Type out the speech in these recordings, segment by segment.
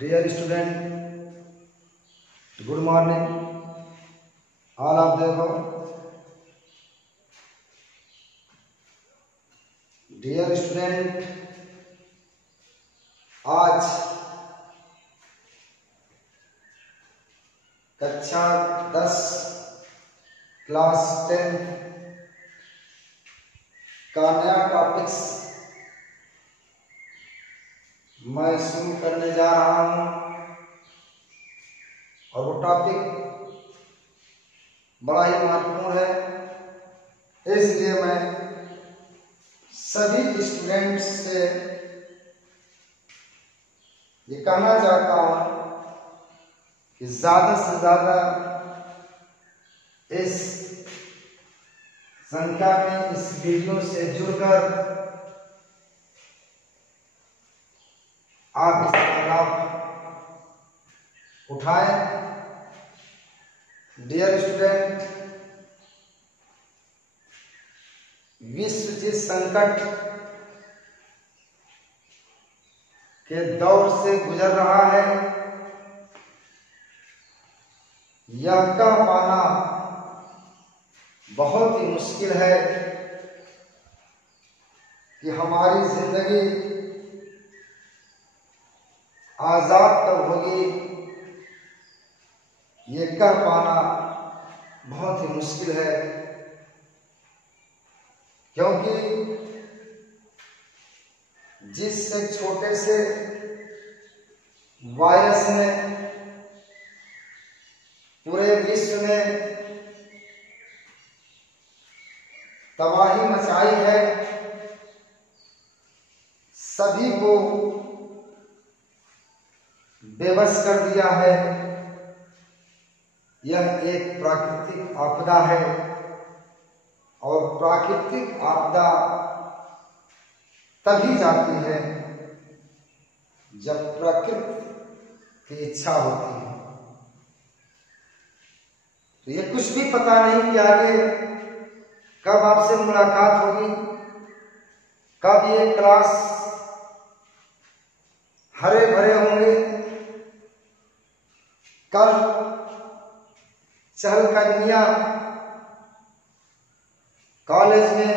Dear student, good morning. All of them. Dear student, आज कक्षा 10 class 10 का नया टॉपिक्स मैं शुरू करने जा रहा हूं और वो टॉपिक बड़ा ही महत्वपूर्ण है। इसलिए मैं सभी स्टूडेंट्स से ये कहना चाहता हूं कि ज़्यादा से ज़्यादा इस संख्या में इस वीडियो से जुड़कर आप इसका लाभ उठाएं। डियर स्टूडेंट, विश्व जिस संकट के दौर से गुजर रहा है, यह कह पाना बहुत ही मुश्किल है कि हमारी जिंदगी आजाद कब होगी। ये कह पाना बहुत ही मुश्किल है, क्योंकि जिससे छोटे से वायरस ने पूरे विश्व में तबाही मचाई है, सभी को बेबस कर दिया है। यह एक प्राकृतिक आपदा है और प्राकृतिक आपदा तभी जाती है जब प्रकृति की इच्छा होती है। तो ये कुछ भी पता नहीं कि आगे कब आपसे मुलाकात होगी, कब ये क्लास हरे भरे होंगे, कब चहलकदमियां कॉलेज में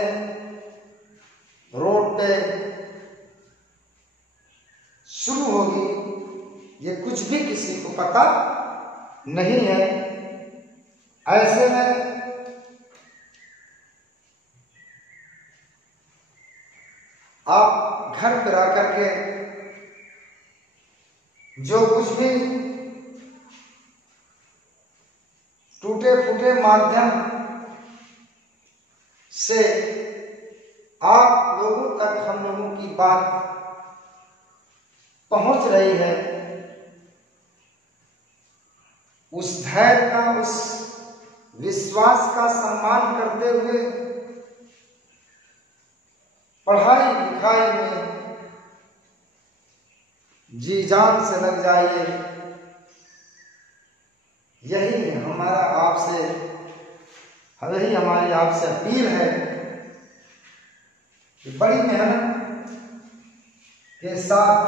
रोड पे शुरू होगी, ये कुछ भी किसी को पता नहीं है। ऐसे में आप घर पर आकर के जो कुछ भी टूटे फूटे माध्यम से आप लोगों तक हम लोगों की बात पहुंच रही है, उस धैर्य का, उस विश्वास का सम्मान करते हुए पढ़ाई लिखाई में जी जान से लग जाइए। यही हमारा आपसे, यही हमारी आपसे अपील है कि बड़ी मेहनत के साथ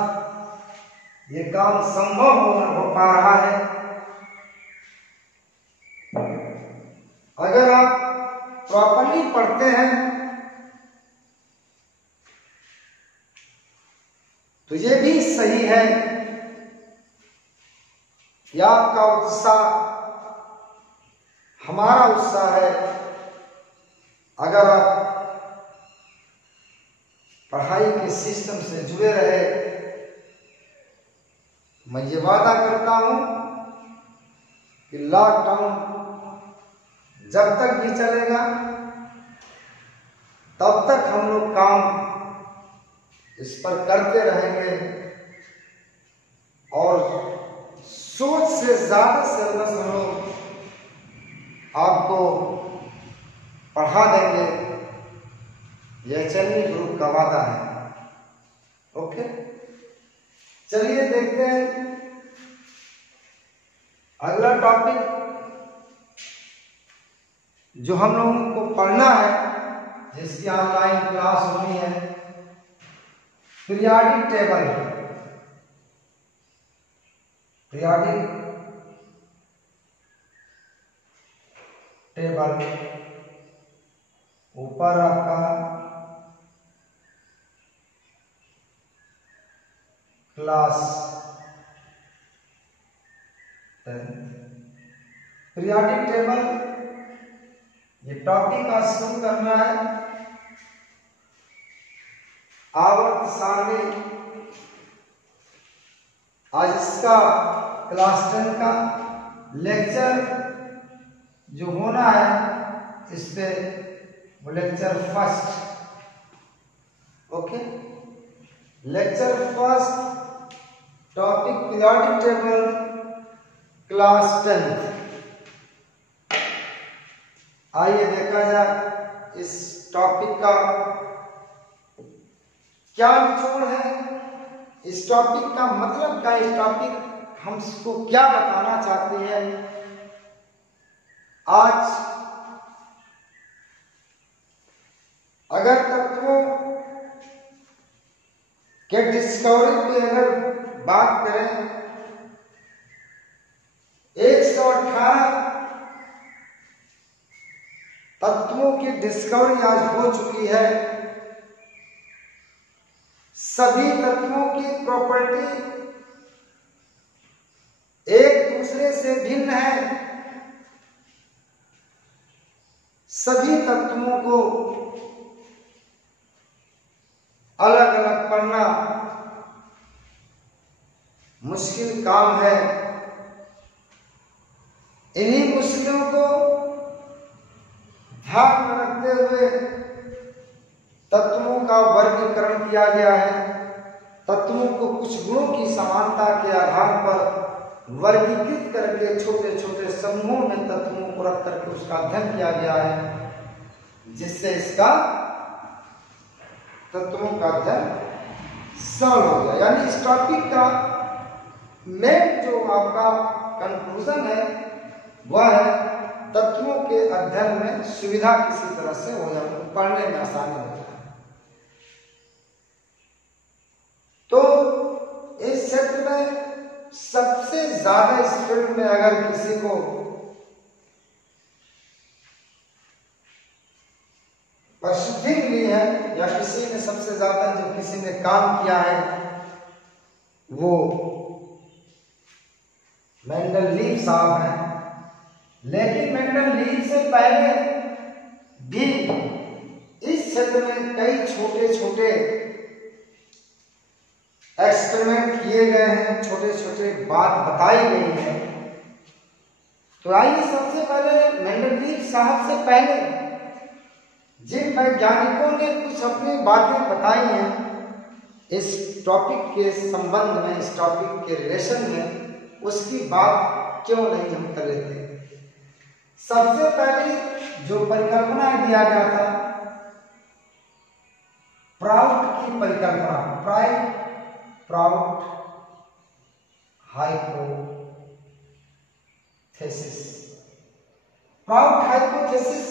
ये काम संभव हो पा रहा है। अगर आप प्रॉपर्ली पढ़ते हैं तो ये भी सही है कि आपका उत्साह हमारा उत्साह है। अगर आप पढ़ाई के सिस्टम से जुड़े रहे, मैं ये वादा करता हूं कि लॉकडाउन जब तक भी चलेगा तब तक हम लोग काम इस पर करते रहेंगे और सोच से ज्यादा हम लोग आपको पढ़ा देंगे। यह चलनी ग्रुप का वादा है। ओके, चलिए देखते हैं अगला टॉपिक जो हम लोगों को पढ़ना है, जिसकी ऑनलाइन क्लास होनी है, पीरियाडिक टेबल। पीरियोडिक टेबल ऊपर आपका क्लास 10। पीरियोडिक टेबल, ये टॉपिक आज शुरू करना है। आवर्त सारणी, आज इसका क्लास 10 का लेक्चर जो होना है, इस पे वो lecture first. Okay, lecture first, topic periodic table, class 10। आइए देखा जाए इस टॉपिक का क्या निचोड़ है, इस टॉपिक का मतलब क्या, इस टॉपिक हमको क्या बताना चाहते हैं। आज अगर तत्वों के डिस्कवरी पे अगर बात करें, 118 तत्वों की डिस्कवरी आज हो चुकी है। सभी तत्वों की प्रॉपर्टी एक दूसरे से भिन्न है। सभी तत्वों को अलग अलग पढ़ना मुश्किल काम है। इन्हीं मुश्किलों को ध्यान में रखते हुए तत्वों का वर्गीकरण किया गया है। तत्वों को कुछ गुणों की समानता के आधार पर वर्गीकृत करके छोटे छोटे समूहों में तत्वों को रख करके उसका अध्ययन किया गया है, जिससे इसका तत्वों का अध्ययन सरल हो गया। यानी इस टॉपिक का मेन जो आपका कंक्लूजन है वह है तत्वों के अध्ययन में सुविधा किसी तरह से हो जाए, पढ़ने में आसानी हो जाए। तो इस क्षेत्र में सबसे ज्यादा इस फील्ड में अगर किसी को प्रसिद्धि मिली है या किसी ने सबसे ज्यादा जो किसी ने काम किया है, वो मेंडलीव साहब हैं। लेकिन मेंडलीव से पहले भी इस क्षेत्र में कई छोटे छोटे एक्सपेरिमेंट किए गए हैं, छोटे छोटे बात बताई गई है। तो आइए सबसे पहले मेंडलीव साहब से पहले जिन वैज्ञानिकों ने कुछ अपनी बातें बताई हैं इस टॉपिक के संबंध में, इस टॉपिक के रिलेशन में, उसकी बात क्यों नहीं हम कर लेते। सबसे पहले जो परिकल्पना दिया गया था, प्राउट की परिकल्पना, proud hypothesis. Proud hypothesis,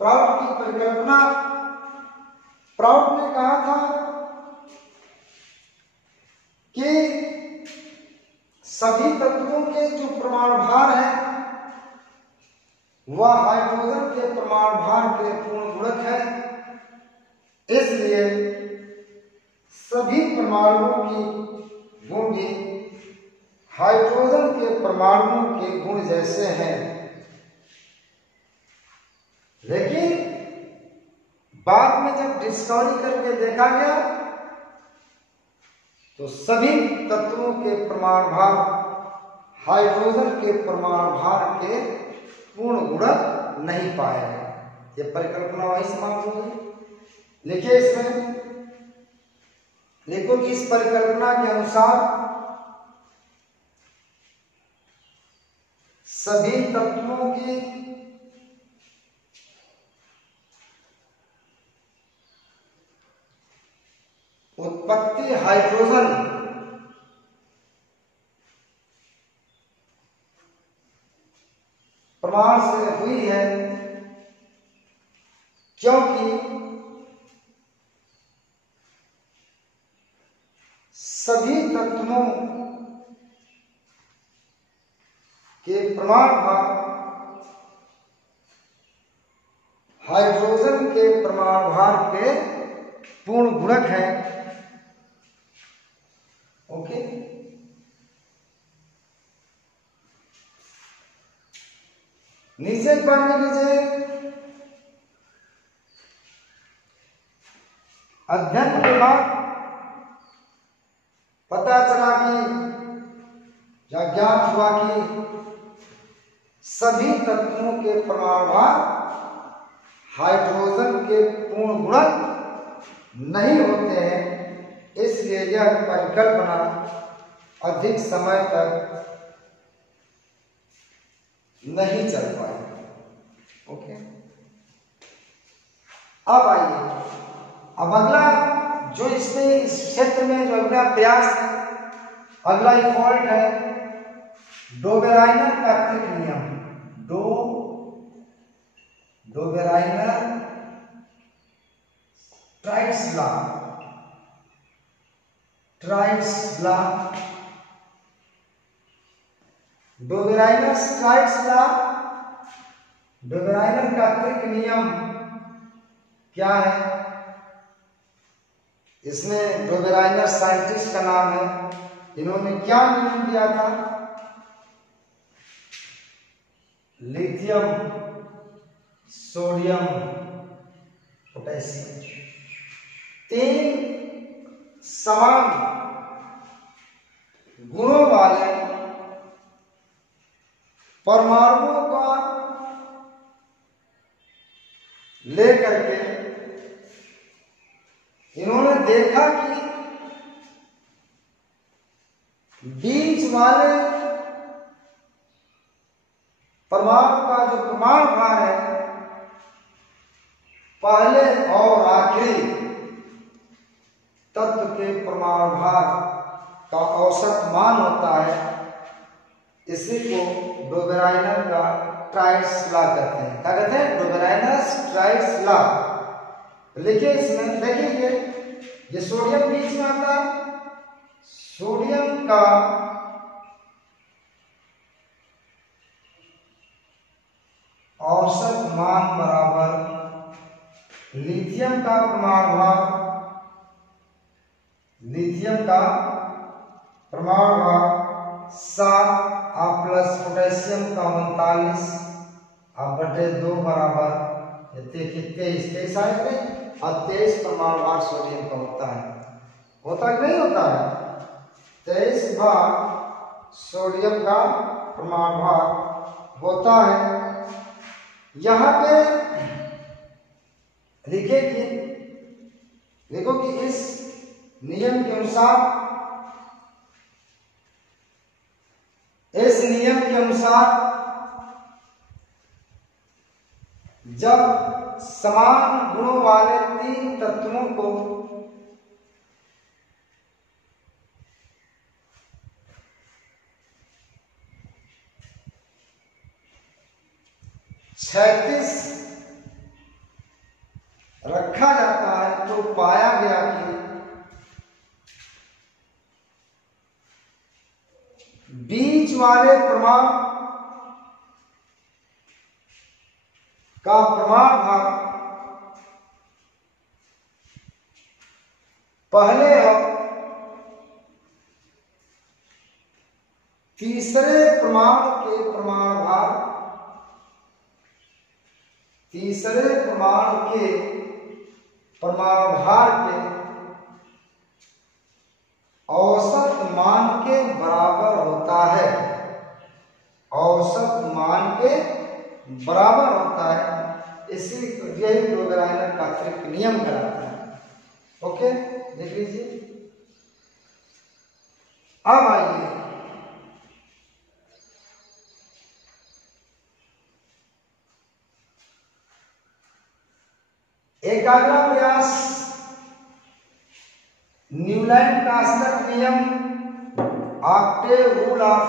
proud की परिकल्पना। प्राउट ने कहा था कि सभी तत्वों के जो परमाणु भार है वह हाइड्रोजन के परमाणु भार के पूर्ण गुणक है। इसलिए सभी परमाणुओं की गुण भी हाइड्रोजन के परमाणुओं के गुण जैसे हैं। लेकिन बाद में जब डिस्कवरी करके देखा गया तो सभी तत्वों के परमाणु भार हाइड्रोजन के परमाणु भार के पूर्ण गुणक नहीं पाए गए। ये परिकल्पना वही समाप्त हो गई। लिखिए इसमें, लिखो कि इस परिकल्पना के अनुसार सभी तत्वों की उत्पत्ति हाइड्रोजन परमाणु से हुई है, क्योंकि सभी तत्वों के प्रमाण भार हाइड्रोजन के प्रमाण भार के पूर्ण गुणक है। ओके, नीचे पढ़ने लीजिए। अध्ययन के बाद पता चला कि या ज्ञात हुआ कि सभी तत्वों के प्रमाण भार हाइड्रोजन के पूर्ण गुणक नहीं होते हैं, इसलिए यह परिकल्पना अधिक समय तक नहीं चल पाई। ओके, अब आइए, अब अगला जो इसमें इस क्षेत्र में जो अगला प्रयास है, अगला फॉल्ट है डोबेराइनर पैक्टिक नियम। Dobereiner triads law, Dobereiner triads law, Dobereiner पैक्टिक नियम क्या है? इसमें डोबेराइनर साइंटिस्ट का नाम है। इन्होंने क्या नियम दिया था? लिथियम, सोडियम, पोटेशियम, 3 समान गुणों वाले परमाणुओं का लेकर के इन्होंने देखा कि बीच वाले परमाणु का जो प्रमाण भार है पहले और आखिरी तत्व के प्रमाण भार का औसत मान होता है। इसी को डोबेराइनर का ट्राइट्स लॉ कहते हैं। क्या कहते हैं? Dobereiner triads law. लिखिए, इसमें देखिए, ये सोडियम बीच में आता है। सोडियम का औसत मान बराबर लिथियम का प्रमाण भार, लिथियम का प्रमाण भार 7 और प्लस पोटेशियम का 39 अब बटे 2 बराबर 23 आए थे, और 23 प्रमाण भार सोडियम का होता है। होता कि नहीं होता है? 23 भाग सोडियम का प्रमाण भार होता है। यहां पे लिखे कि देखो कि इस नियम के अनुसार, जब समान गुणों वाले 3 तत्वों को क्षैतिज रखा जाता है तो पाया गया कि बीच वाले प्रमाण का प्रमाण भार पहले और तीसरे प्रमाण के प्रमाण भार, तीसरे प्रमाण के प्रमाण भार के औसत मान के बराबर होता है। औसत मान के बराबर होता है। इसी यही डोबेराइनर का अतिरिक्त नियम कहलाता है। ओके, देख लीजिए। अब आइए एक अगला प्रयास, न्यूलैंड कास्टक नियम, octave rule of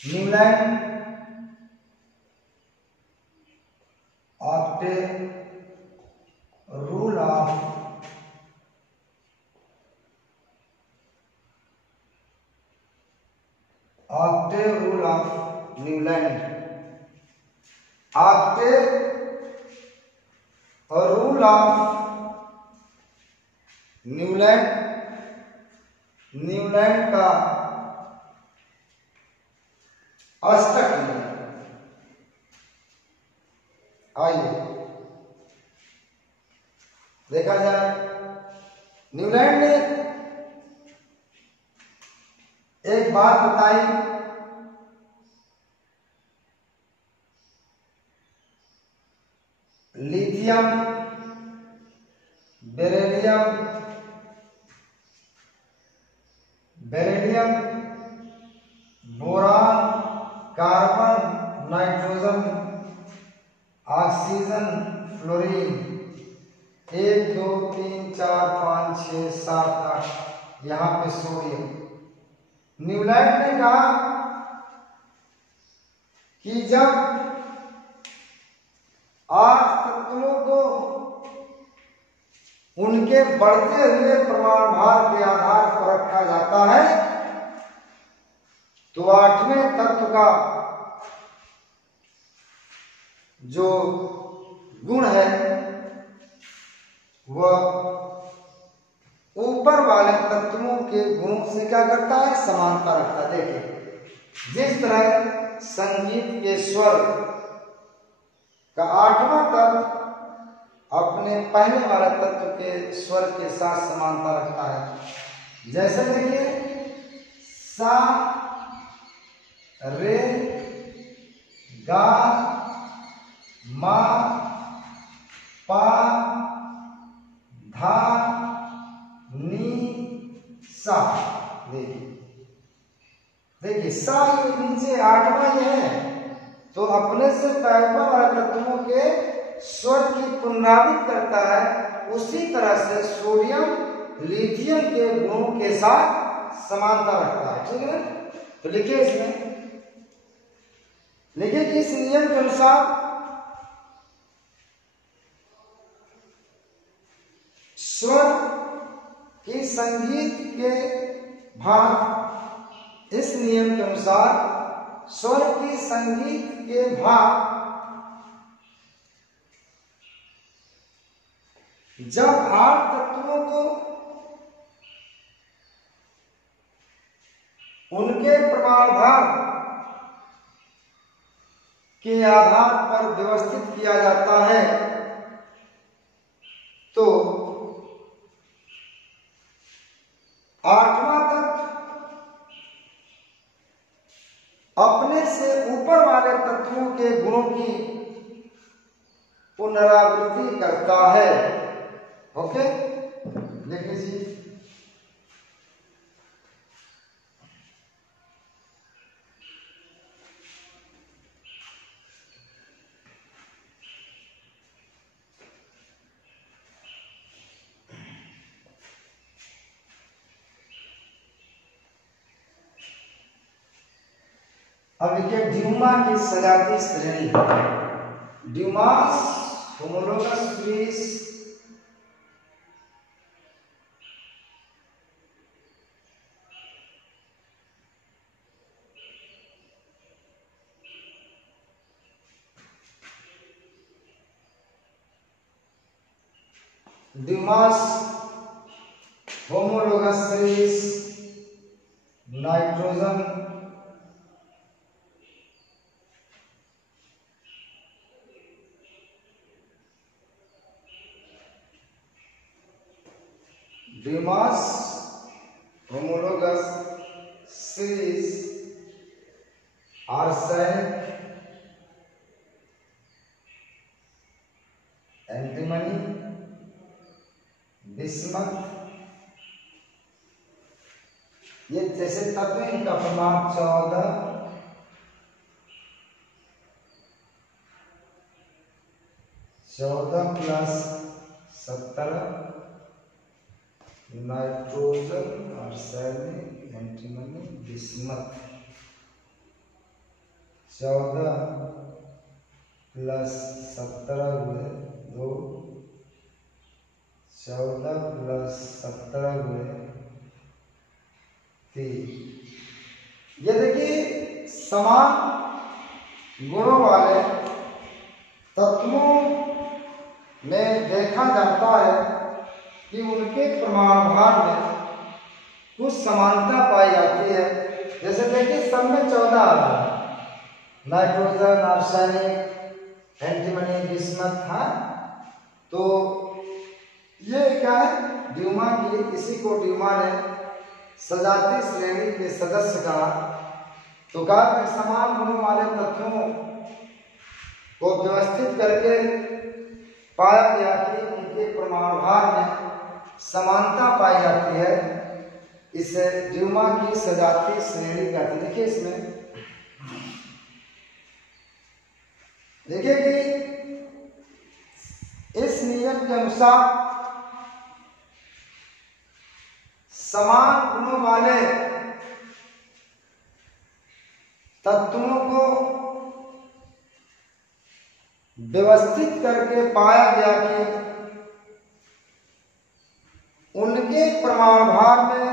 Newland, octave rule of Newland. Newland, octave और रूल ऑफ न्यूलैंड का अष्टक नियम। आइए देखा जाए, न्यूलैंड ने एक बात बताई, lithium, beryllium, boron, carbon, nitrogen, oxygen, fluorine, 1 2 3 4 5 6 7 8, यहां पे सोडियम। न्यूलैंड ने कहा कि जब 8 तत्वों को उनके बढ़ते हुए परमाणु भार के आधार पर रखा जाता है तो 8वें तत्व का जो गुण है वह ऊपर वाले तत्वों के गुणों से क्या करता है, समानता रखता है। देखिए, जिस तरह संगीत के स्वर का 8वां तत्व अपने पहले वाले तत्व के स्वर के साथ समानता रखता है, जैसे देखिए सा, रे, गा, मा, पा, धा, नी, सा। देखिए सा ये नीचे 8वां ये है, तो अपने से पहले वाले तत्वों के स्वर की पुनरावृत्ति करता है। उसी तरह से सोडियम लिथियम के गुणों के साथ समानता रखता है। ठीक है ना? तो लिखिए इसमें, लिखिए कि इस नियम के अनुसार स्वर की संगीत के भाग, इस नियम के अनुसार स्वर की संगीत के भाग जब 8 तत्वों को उनके परमाणु भार के आधार पर व्यवस्थित किया जाता है तो 8वां तत्व अपने से ऊपर वाले तत्वों के गुणों की पुनरावृत्ति करता है। ओके, देख लीजिए। अब लिखिए ड्यूमा की सजाती श्रेणी, Dumas homologous series, Dumas homologous series, nitrogen, Dumas homologous series, arsenic, antimony, bismuth, ये जैसे तत्व हैं, इनका प्रमाण 14 plus 17, nitrogen, arsenic, antimony, bismuth, 14 plus 17 हुए 2, 14 प्लस 17 हुए 3। ये देखिए समान गुणों वाले तत्वों में देखा जाता है कि उनके परमाणु भार में कुछ समानता पाई जाती है। जैसे देखिए सब में 14 आधार, नाइट्रोजन, आर्सेनिक, एंटीमनी, बिस्मथ, हाँ। तो ये क्या है, ड्यूमा की, इसी को ड्यूमा ने सजातीय श्रेणी के सदस्य कहा। तो कहा समान गुणों वाले तत्वों को व्यवस्थित करके पाया गया कि उनके परमाणु भार में समानता पाई जाती है। इसे ड्यूमा की सजातीय श्रेणी कहते हैं। देखिए इसमें देखिए कि इस नियम के अनुसार समान गुणों वाले तत्वों को व्यवस्थित करके पाया गया कि उनके परमाणु भार में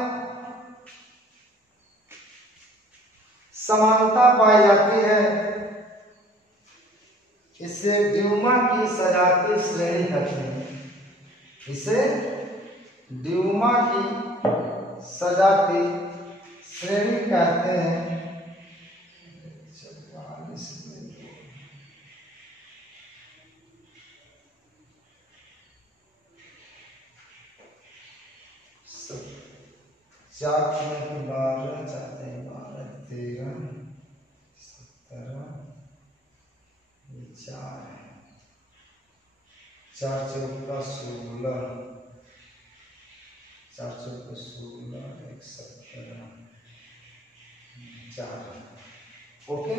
समानता पाई जाती है। इसे ड्यूमा की सजातीय श्रेणी कहते हैं। इसे ड्यूमा की सजातीय श्रेणी कहते हैं। चार 12 चाहते हैं, 12 13 17 4 4 चौका 16 4 चौका 16 1 17 4। ओके,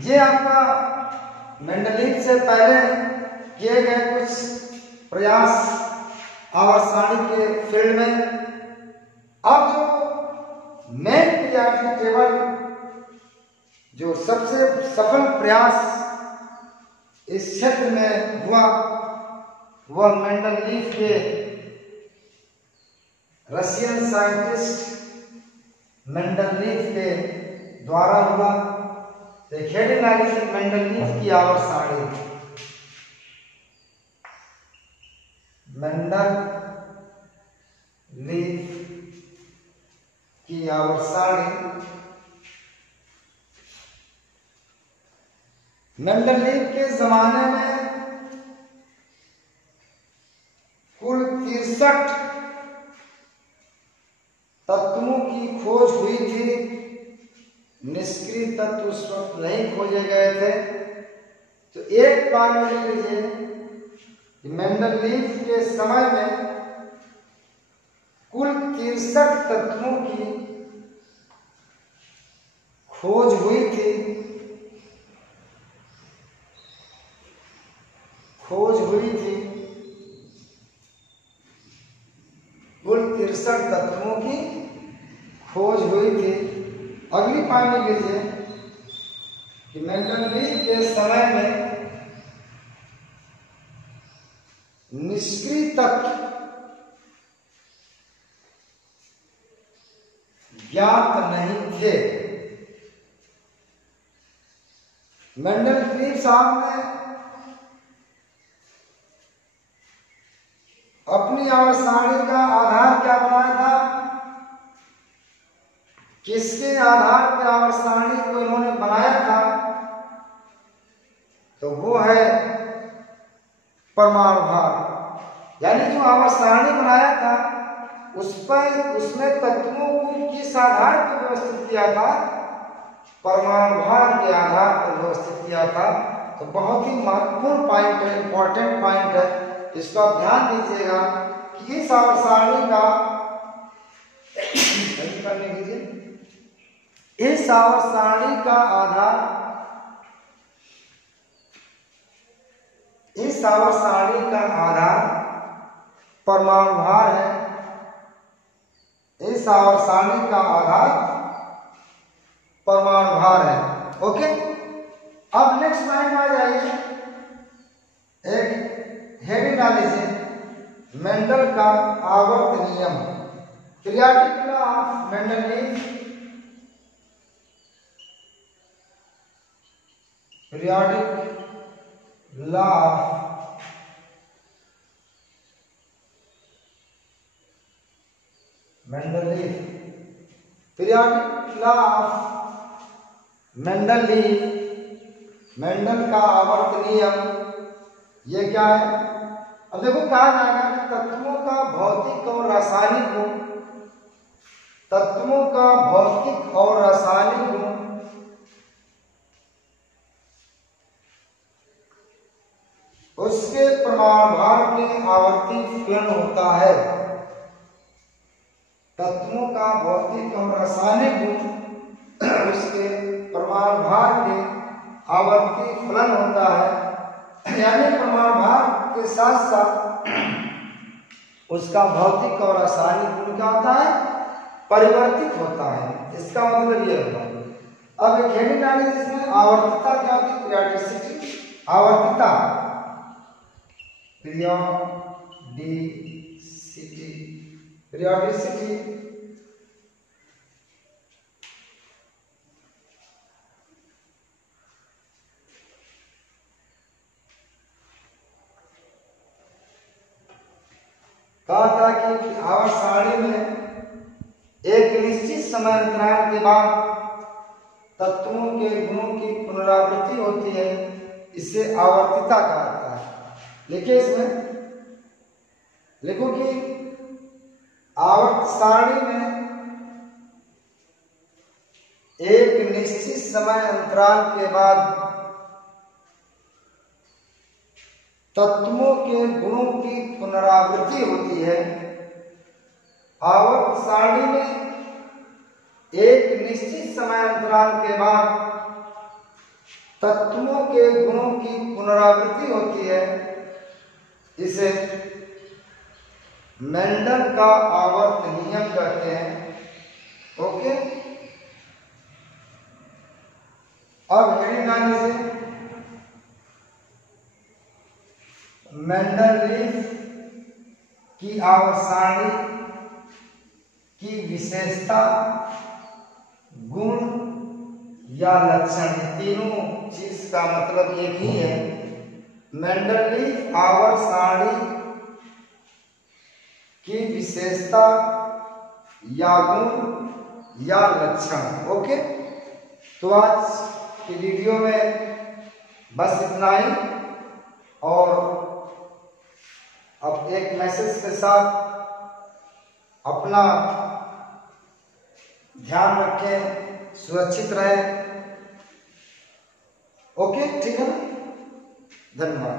ये आपका मेंडलीव से पहले किए गए कुछ प्रयास आवर्त के फील्ड में। अब जो मेन पीरियोडिक टेबल, जो सबसे सफल प्रयास इस क्षेत्र में हुआ, वह मेंडलीव के रशियन साइंटिस्ट मेंडलीव के द्वारा हुआ। मेंडलीव की आवर्त सारणी, मेंडलीव की आवर्त सारणी। मेंडलीव के जमाने में कुल 63 तत्वों की खोज हुई थी। निष्क्रिय तत्व उस वक्त नहीं खोजे गए थे। तो एक बात मान लीजिए, मेंडलीव के समय में कुल 63 तत्वों की खोज हुई थी। कुल 63 तत्वों की खोज हुई थी। अगली पॉइंट लीजिए कि मेंडलीव के समय में निष्क्रिय तत्व ज्ञात नहीं थे। मेंडलीव साहब ने अपनी आवर्त सारणी का आधार क्या बनाया था? किसके आधार पर आवर्त सारणी को इन्होंने बनाया था? तो वो है परमाणु भार। यानी जो आवर्त सारणी बनाया था उसमें तत्वों को किस आधार पर व्यवस्थित किया था? परमाणु भार के आधार पर व्यवस्थित किया था। तो बहुत ही महत्वपूर्ण पॉइंट है, इंपॉर्टेंट पॉइंट है। इसको आप ध्यान दीजिएगा कि इस आवर्त सारणी का इस आवर्त सारणी का आधार, इस आवर्त सारणी का आधार परमाणु भार है। इस आवर्त सारणी का आधार परमाणु भार है। ओके, अब नेक्स्ट पॉइंट में आ जाइए। एक हेडिंग डाल लीजिए, मेंडल का आवर्त नियम, periodic law of Mendeleev periodic law of Mendeleev, periodic law of Mendeleev, Mendel का आवर्त नियम, ये क्या है? अब देखो कहा जाएगा कि तत्वों का भौतिक और रासायनिक गुण, तत्वों का भौतिक और रासायनिक गुण उसके प्रमाण भार में आवर्ती फलन होता है। तत्वों का भौतिक और रासायनिक गुण उसके प्रमाण भार के आवर्ती फलन होता है, यानी प्रमाण भार के साथ साथ उसका भौतिक और रासायनिक गुण क्या होता है? परिवर्तित होता है। इसका मतलब ये होगा। अब हेडिंग डाली इसमें आवर्तता क्या होती है? पीरियोडिसिटी, आवर्तता, पीरियोडिसिटी, पीरियोडिसिटी कहा था कि आवर्त सारणी में एक निश्चित समय अंतराल के बाद तत्वों के गुणों की पुनरावृत्ति होती है, इसे आवर्तता कहा जाता है। लिखिए इसमें, लिखो कि आवर्त सारणी में एक निश्चित समय अंतराल के बाद तत्वों के गुणों की पुनरावृत्ति होती है। आवर्त सारणी में एक निश्चित समय अंतराल के बाद तत्वों के गुणों की पुनरावृत्ति होती है, इसे मेंडल का आवर्त नियम कहते हैं। ओके, अब हेडिंग डालने से मेंडलीफ की आवर्त सारणी की विशेषता, गुण या लक्षण, तीनों चीज का मतलब एक ही है। मेंडलीफ आवर्त सारणी की विशेषता या गुण या लक्षण। ओके, तो आज की वीडियो में बस इतना ही, और अब एक मैसेज के साथ अपना ध्यान रखें, सुरक्षित रहें। ओके, ठीक है, धन्यवाद।